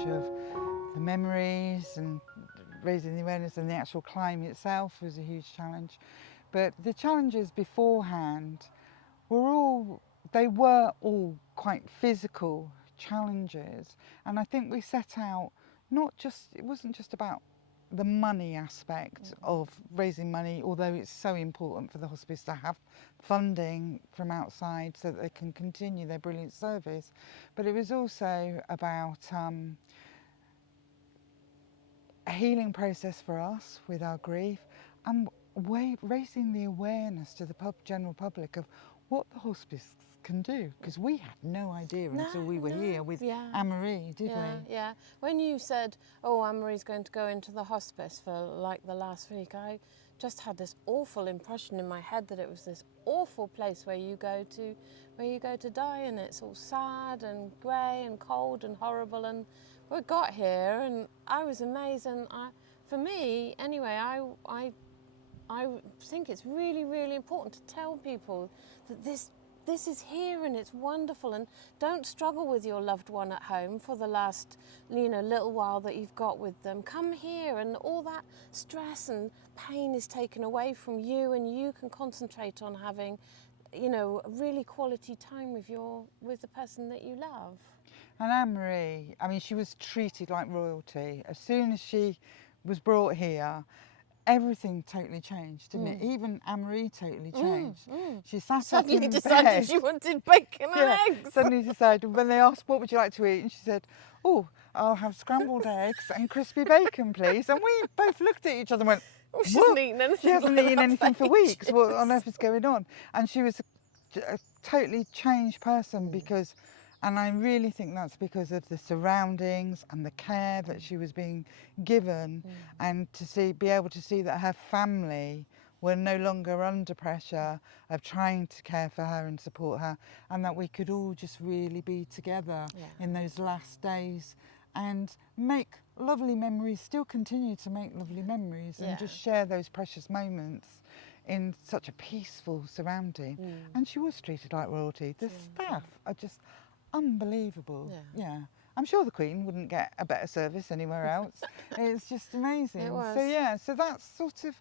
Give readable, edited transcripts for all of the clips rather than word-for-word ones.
challenge of the memories and raising the awareness, and the actual climb itself was a huge challenge. But the challenges beforehand they were all quite physical challenges, and I think we set out it wasn't just about the money aspect of raising money, although it's so important for the hospice to have funding from outside so that they can continue their brilliant service, but it was also about a healing process for us with our grief, and raising the awareness to the general public of what the hospice can do, because we had no idea until we were here with Anne-Marie, did we? Yeah. When you said, oh, Anne-Marie's going to go into the hospice for like the last week, I just had this awful impression in my head that it was this awful place where you go to die, and it's all sad and grey and cold and horrible. And we got here and I was amazed, and for me anyway, I think it's really, really important to tell people that this is here and it's wonderful, and don't struggle with your loved one at home for the last little while that you've got with them. Come here and all that stress and pain is taken away from you, and you can concentrate on having a really quality time with the person that you love. And Anne-Marie, I mean, she was treated like royalty. As soon as she was brought here, everything totally changed, didn't it? Even Anne-Marie totally changed. She suddenly decided she wanted bacon and eggs. Suddenly decided, when they asked, what would you like to eat? And she said, oh, I'll have scrambled eggs and crispy bacon, please. And we both looked at each other and went, oh, she hasn't eaten anything. She hasn't eaten anything for weeks. What on earth is going on? And she was a totally changed person because, and I really think that's because of the surroundings and the care that she was being given, and to be able to see that her family were no longer under pressure of trying to care for her and support her, and that we could all just really be together in those last days and make lovely memories, still continue to make lovely memories, and just share those precious moments in such a peaceful surrounding. And she was treated like royalty. The staff are just unbelievable. I'm sure the Queen wouldn't get a better service anywhere else. It's just amazing. It was. So that's sort of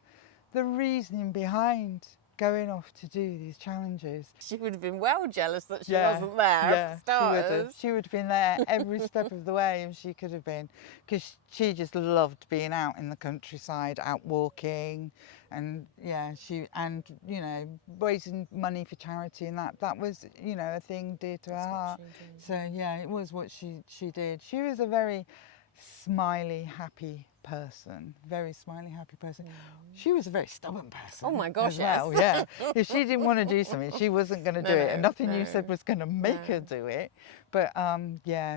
the reasoning behind going off to do these challenges. She would have been well jealous that she wasn't there, for starters. She would have been there every step of the way if she could have been, because she just loved being out in the countryside, out walking, and raising money for charity, and that was a thing dear to her heart. So it was what she did. She was a very smiley, happy person, very smiley, happy person. She was a very stubborn person. Oh my gosh, well, if she didn't want to do something, she wasn't going to do it, and nothing you said was going to make her do it. But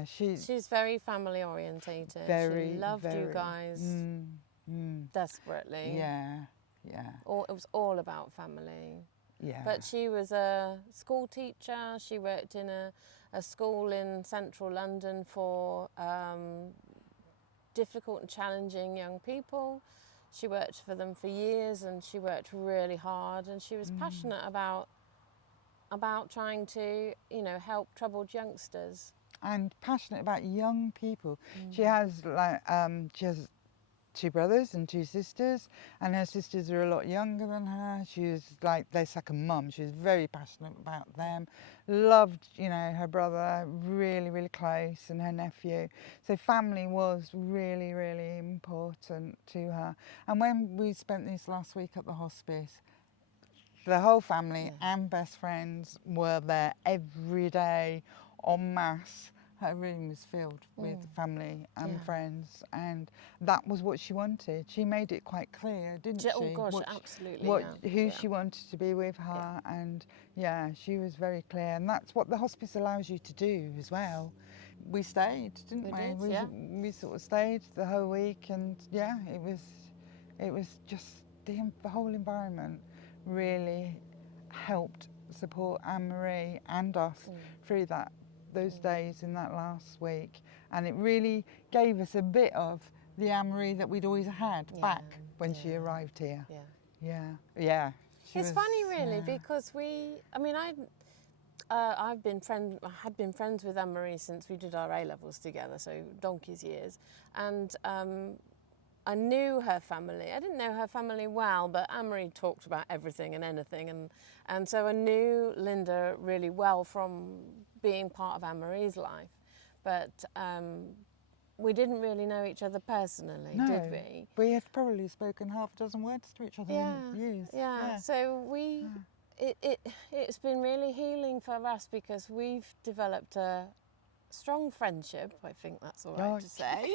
she's very family orientated. She loved you guys desperately. It was all about family. But she was a school teacher. She worked in a school in central London for difficult and challenging young people. She worked for them for years, and she worked really hard, and she was passionate about trying to help troubled youngsters, and passionate about young people. She has two brothers and two sisters, and her sisters are a lot younger than her. She was like their second mum. She was very passionate about them, loved her brother, really, really close, and her nephew. So family was really, really important to her. And when we spent this last week at the hospice, the whole family and best friends were there every day en masse. Her room was filled with family and friends, and that was what she wanted. She made it quite clear, didn't she? Oh gosh, absolutely. Who she wanted to be with her, and she was very clear. And that's what the hospice allows you to do as well. We stayed, didn't we? We sort of stayed the whole week, and it was just the whole environment really helped support Anne-Marie and us through those days in that last week, and it really gave us a bit of the Anne-Marie that we'd always had back when she arrived here. It's funny really, because I had been friends with Anne-Marie since we did our A-levels together, so donkey's years. And I knew her family. I didn't know her family well, but Anne-Marie talked about everything and anything. And so I knew Linda really well from being part of Anne-Marie's life. But we didn't really know each other personally, No, did we? we had probably spoken half a dozen words to each other in years. Yeah. So it's been really healing for us because we've developed a strong friendship. I think that's all right to say.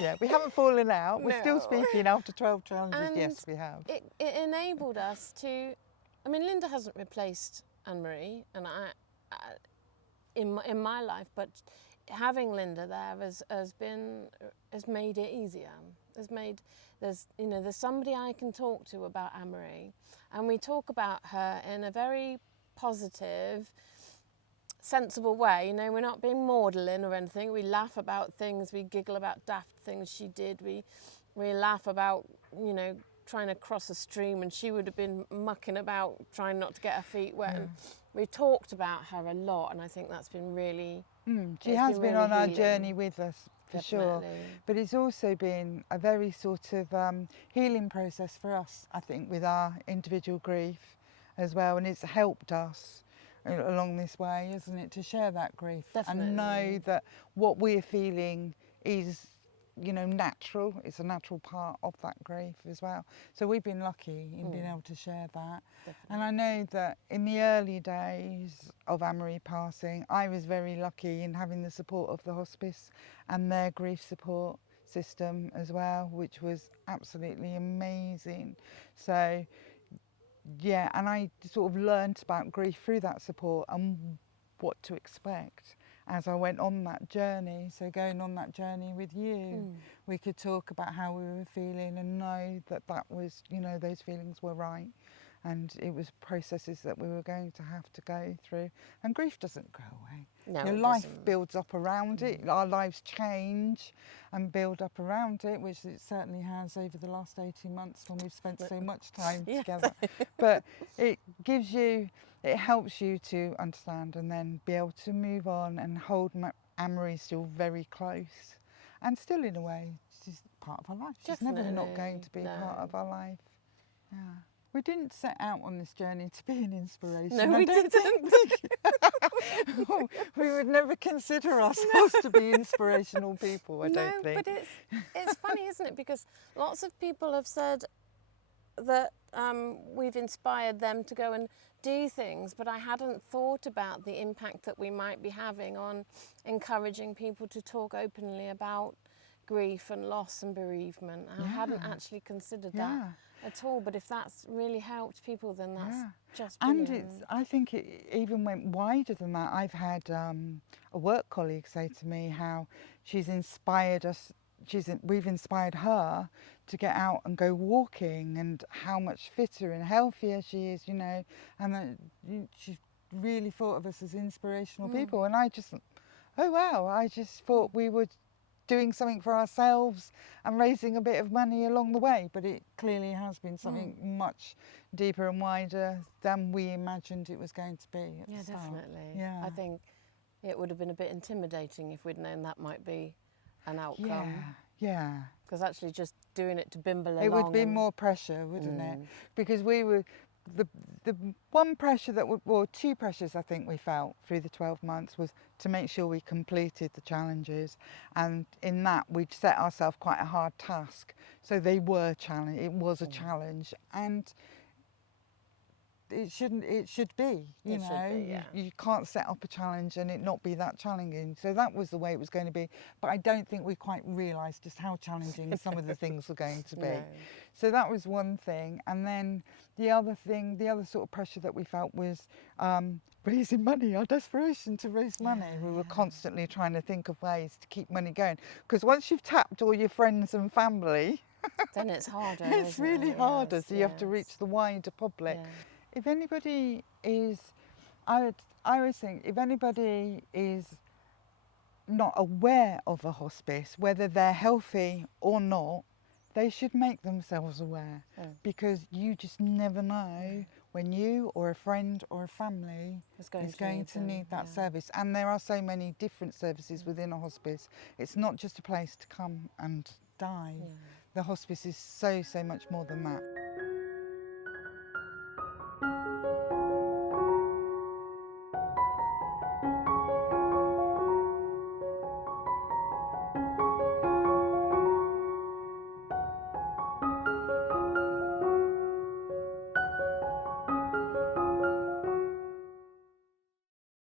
Yeah, we haven't fallen out. We're still No. speaking after 12 challenges. And yes, we have. It enabled us to. I mean, Linda hasn't replaced Anne-Marie, and in my life, but having Linda there has made it easier. There's somebody I can talk to about Anne-Marie, and we talk about her in a very positive, sensible way. You know, we're not being maudlin or anything. We laugh about things, we giggle about daft things she did. We laugh about, you know, trying to cross a stream and she would have been mucking about trying not to get her feet wet. And we talked about her a lot, and I think that's been really. She has been really on our healing. journey with us, for sure. Definitely. But it's also been a very sort of healing process for us, I think, with our individual grief as well. And it's helped us along this way, isn't it, to share that grief. Definitely. And know that what we're feeling is, you know, natural. It's a natural part of that grief as well. So we've been lucky in being able to share that. Definitely. And I know that in the early days of Anne-Marie passing, I was very lucky in having the support of the hospice and their grief support system as well, which was absolutely amazing. So yeah, and I sort of learnt about grief through that support and what to expect as I went on that journey. So going on that journey with you, we could talk about how we were feeling and know that that was, you know, those feelings were right. And it was processes that we were going to have to go through. And grief doesn't go away. No, Your it life doesn't. builds up around it. Our lives change and build up around it, which it certainly has over the last 18 months when we've spent so much time together. But it gives you, it helps you to understand and then be able to move on and hold Anne-Marie still very close. And still, in a way, she's part of our life. She's never not going to be part of our life. Yeah. We didn't set out on this journey to be an inspiration. No, we didn't. We would never consider ourselves to be inspirational people, I don't think. But it's funny, isn't it? Because lots of people have said that we've inspired them to go and do things, but I hadn't thought about the impact that we might be having on encouraging people to talk openly about grief and loss and bereavement. I hadn't actually considered that at all, but if that's really helped people, then that's just brilliant. And I think it even went wider than that. I've had a work colleague say to me how she's inspired us, we've inspired her to get out and go walking, and how much fitter and healthier she is, you know, and that she really thought of us as inspirational people. And I just, oh wow, I just thought we were doing something for ourselves and raising a bit of money along the way, but it clearly has been something much deeper and wider than we imagined it was going to be at the start. Definitely. Yeah. I think it would have been a bit intimidating if we'd known that might be an outcome. Yeah. Because actually just doing it to bimble along. It would be more pressure, wouldn't it? Because we were, the one pressure that, or two pressures I think we felt through the 12 months was to make sure we completed the challenges. And in that we'd set ourselves quite a hard task. So they were challenge. It was a challenge. And it should be, you know, you can't set up a challenge and it not be that challenging. So that was the way it was going to be. But I don't think we quite realised just how challenging some of the things were going to be. No. So that was one thing. And then the other thing, the other sort of pressure that we felt was raising money, our desperation to raise money. We were constantly trying to think of ways to keep money going. Because once you've tapped all your friends and family, then it's harder. It's really harder. So you have to reach the wider public. Yeah. If anybody is, I always think, if anybody is not aware of a hospice, whether they're healthy or not, they should make themselves aware, because you just never know when you or a friend or a family Is going is to going need to them, need that yeah. service. And there are so many different services within a hospice. It's not just a place to come and die. Yeah. The hospice is so much more than that.